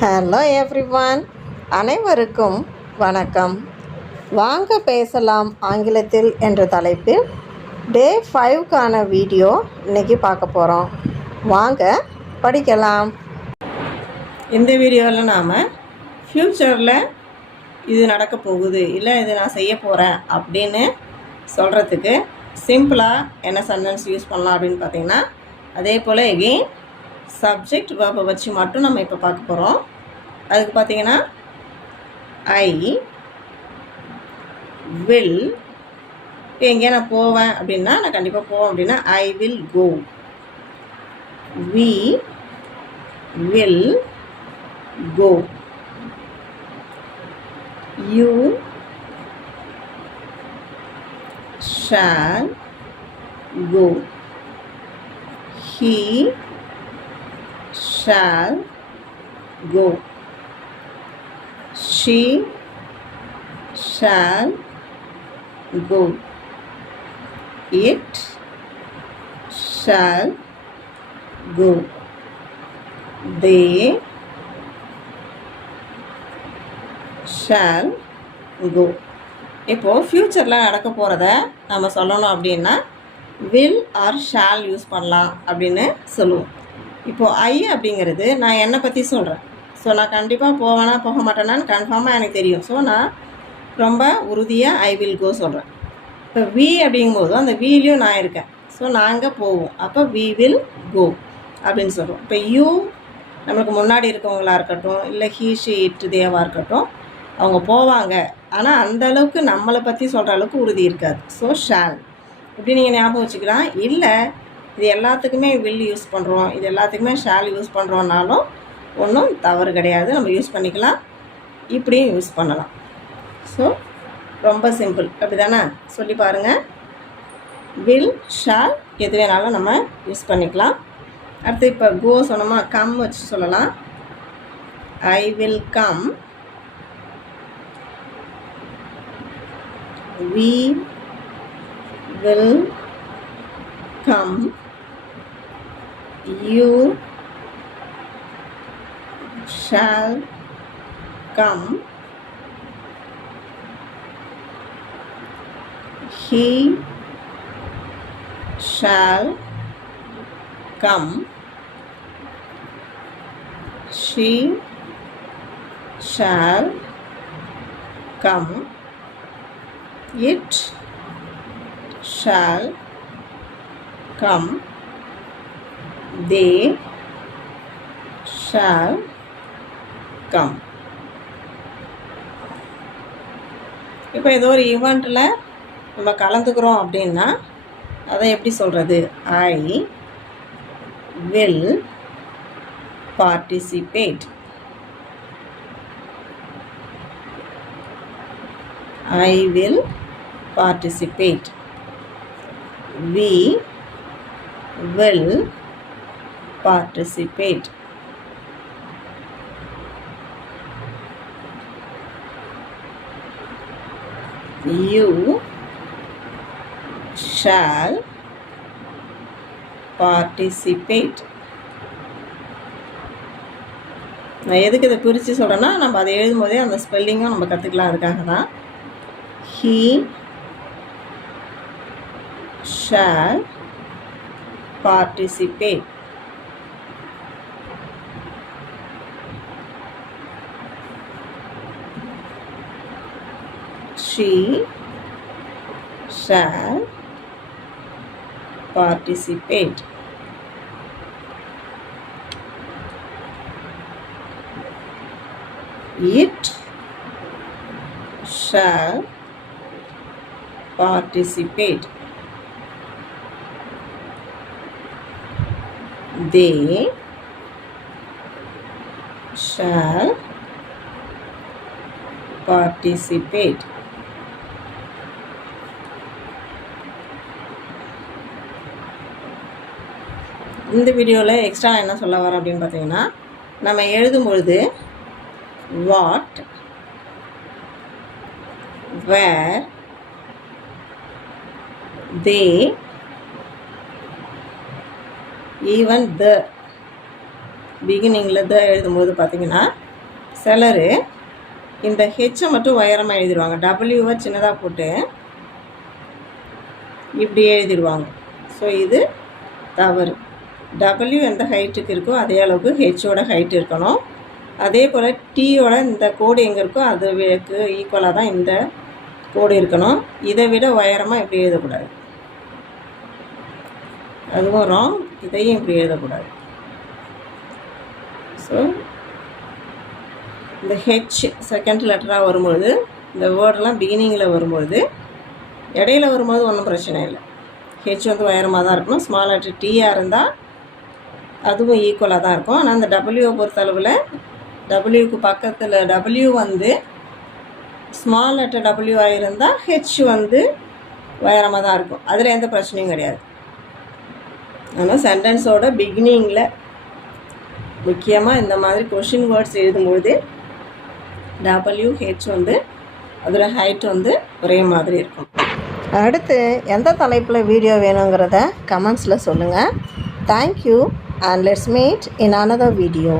Hello everyone, அனைவருக்கும் வணக்கம். வாங்க பேசலாம் ஆங்கிலத்தில் என்ற தலைப்பில் டே 5க்கான வீடியோ இன்றைக்கி பார்க்க போகிறோம். வாங்க படிக்கலாம். இந்த வீடியோவில் நாம் ஃப்யூச்சரில் இது நடக்க போகுது, இல்லை இது நான் செய்ய போகிறேன் அப்படின்னு சொல்கிறதுக்கு சிம்பிளாக என்ன சென்டென்ஸ் யூஸ் பண்ணலாம் அப்படின்னு பார்த்தீங்கன்னா, அதே போல் எகெயின் சப்ஜெக்ட் வேர்பை வச்சு மட்டும் நம்ம இப்போ பார்க்க போகிறோம். அதுக்கு பார்த்தீங்கன்னா ஐ வில், இப்போ எங்கேயா நான் போவேன் அப்படின்னா, நான் கண்டிப்பாக போவேன் அப்படின்னா I will go. We will go. You shall go. He shall go. She shall go. It shall go. They shall go. இப்போது ஃப்யூச்சரில் நடக்க போகிறத நம்ம சொல்லணும் அப்படின்னா வில் ஆர் ஷால் யூஸ் பண்ணலாம் அப்படின்னு சொல்லுவோம். இப்போது ஐ அப்படிங்கிறது நான் என்னை பற்றி சொல்கிறேன். ஸோ நான் கண்டிப்பாக போவேனா போக மாட்டேனான்னு கன்ஃபார்மாக எனக்கு தெரியும். ஸோ நான் ரொம்ப உறுதியாக ஐ வில் கோ சொல்கிறேன். இப்போ வி அப்படிங்கும்போது அந்த வீலையும் நான் இருக்கேன். ஸோ நாங்கள் போவோம், அப்போ வி வில் கோ அப்படின்னு சொல்கிறோம். இப்போ யூ நம்மளுக்கு முன்னாடி இருக்கவங்களா இருக்கட்டும், இல்லை ஹீ ஷி இட் தேவாக இருக்கட்டும், அவங்க போவாங்க, ஆனால் அந்தளவுக்கு நம்மளை பற்றி சொல்கிற அளவுக்கு உறுதி இருக்காது. ஸோ ஷால் இப்படி நீங்கள் ஞாபகம் வச்சுக்கலாம். இல்லை இது எல்லாத்துக்குமே வில் யூஸ் பண்ணுறோம், இது எல்லாத்துக்குமே ஷால் யூஸ் பண்ணுறோன்னாலும் ஒன்றும் தவறு கிடையாது, நம்ம யூஸ் பண்ணிக்கலாம், இப்படியும் யூஸ் பண்ணலாம். ஸோ ரொம்ப சிம்பிள், அப்படி தானே? சொல்லி பாருங்கள். வில் ஷால் எது வேணாலும் நம்ம யூஸ் பண்ணிக்கலாம். அடுத்து இப்போ கோ சொன்னோமா, கம் வச்சு சொல்லலாம். I will come. We will come. You shall come. He shall come. She shall come. It shall come. They shall come. இப்போ ஏதோ ஒரு ஈவெண்ட்டில் நம்ம கலந்துக்கிறோம் அப்படின்னா அதை எப்படி சொல்கிறது? I will participate. I will participate. We will participate. You shall participate. நான் எதுக்கு இதை பிரித்து சொல்கிறேன்னா, நம்ம அதை எழுதும்போதே அந்த ஸ்பெல்லிங்கும் நம்ம கற்றுக்கலாம். அதுக்காக தான். He shall participate. She shall participate. It shall participate. They shall participate. இந்த வீடியோவில் எக்ஸ்ட்ரா என்ன சொல்ல வரேன் அப்படின்னு பார்த்தீங்கன்னா, நம்ம எழுதும்பொழுது what, where, they, even the beginningல the எழுதும்போது பார்த்தீங்கன்னா சிலர் இந்த ஹெச்சை மட்டும் உயரமாக எழுதிடுவாங்க. டபிள்யூவை சின்னதாக போட்டு இப்படி எழுதிடுவாங்க. ஸோ இது தவறு. டபிள்யூ எந்த ஹைட்டுக்கு இருக்கோ அதே அளவுக்கு ஹெச்சோட ஹைட் இருக்கணும். அதே போல் டீயோட இந்த கோடு எங்கே இருக்கோ அதுக்கு ஈக்குவலாக தான் இந்த கோடு இருக்கணும். இதை விட உயரமாக இப்படி எழுதக்கூடாது. அதுவும் ராங். இதையும் இப்படி எழுதக்கூடாது. ஸோ இந்த ஹெச் செகண்ட் லெட்டராக வரும்பொழுது, இந்த வேர்டெலாம் பிகினிங்கில் வரும்பொழுது, இடையில வரும்போது ஒன்றும் பிரச்சனை இல்லை. ஹெச் வந்து உயரமாக தான் இருக்கணும். ஸ்மால் லெட்டர் டீயாக இருந்தால் அதுவும் ஈக்குவலாக தான் இருக்கும். ஆனால் அந்த டபிள்யூவை பொறுத்தளவில் டபிள்யூக்கு பக்கத்தில் டபிள்யூ வந்து ஸ்மால் லெட்டர் டபிள்யூவாக இருந்தால் ஹெச் வந்து உயரமாக தான் இருக்கும். அதில் எந்த பிரச்சனையும் கிடையாது. ஆனால் சென்டென்ஸோட பிகினிங்கில் முக்கியமாக இந்த மாதிரி கொஷின் வேர்ட்ஸ் எழுதும்பொழுது WH வந்து அதோட ஹைட் வந்து ஒரே மாதிரி இருக்கும். அடுத்து எந்த தலைப்பில் வீடியோ வேணுங்கிறத கமெண்ட்ஸில் சொல்லுங்கள். Thank you and let's meet in another video.